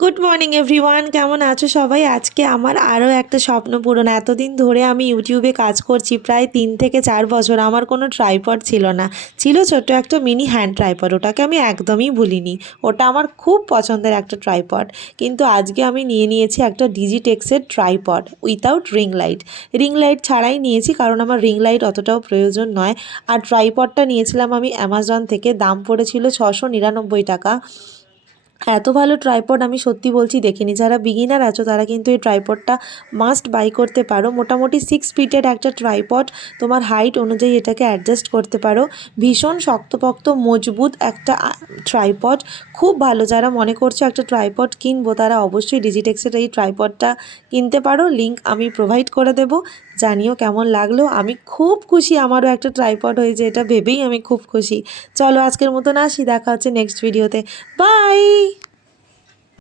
Good morning everyone, কেমন আছো সবাই? আজকে আমার আরও একটা স্বপ্ন পূরণ। এতদিন ধরে আমি ইউটিউবে কাজ করছি, প্রায় 3 থেকে 4 বছর। আমার কোনো ট্রাইপড ছিল না, ছিল ছোট্ট একটা মিনি হ্যান্ড ট্রাইপড। ওটাকে আমি একদমই ভুলিনি, ওটা আমার খুব পছন্দের একটা ট্রাইপড। কিন্তু আজকে আমি নিয়ে নিয়েছি একটা ডিজিটেক্সের tripod without ring light. Ring light ছাড়াই নিয়েছি, কারণ আমার রিং লাইট অতটাও প্রয়োজন নয়। আর ট্রাইপডটা নিয়েছিলাম আমি অ্যামাজন থেকে, দাম পড়েছিল 699 টাকা। এত ভালো ট্রাইপড আমি সত্যি বলছি দেখিনি। যারা বিগিনার আছো তারা কিন্তু এই ট্রাইপডটা মাস্ট বাই করতে পারো। মোটামুটি 6 ফিটের একটা ট্রাইপড, তোমার হাইট অনুযায়ী এটাকে অ্যাডজাস্ট করতে পারো। ভীষণ শক্তপোক্ত মজবুত একটা ট্রাইপড, খুব ভালো। যারা মনে করছো একটা ট্রাইপড কিনবো তারা অবশ্যই ডিজিটেক্সের এই ট্রাইপডটা কিনতে পারো। লিংক আমি প্রোভাইড করে দেবো। জানিও কেমন লাগলো। আমি খুব খুশি, আমারও একটা ট্রাইপড হয়েছে, এটা ভেবেই আমি খুব খুশি। চলো আজকের মতন আসি, দেখা হচ্ছে নেক্সট ভিডিওতে। বাই।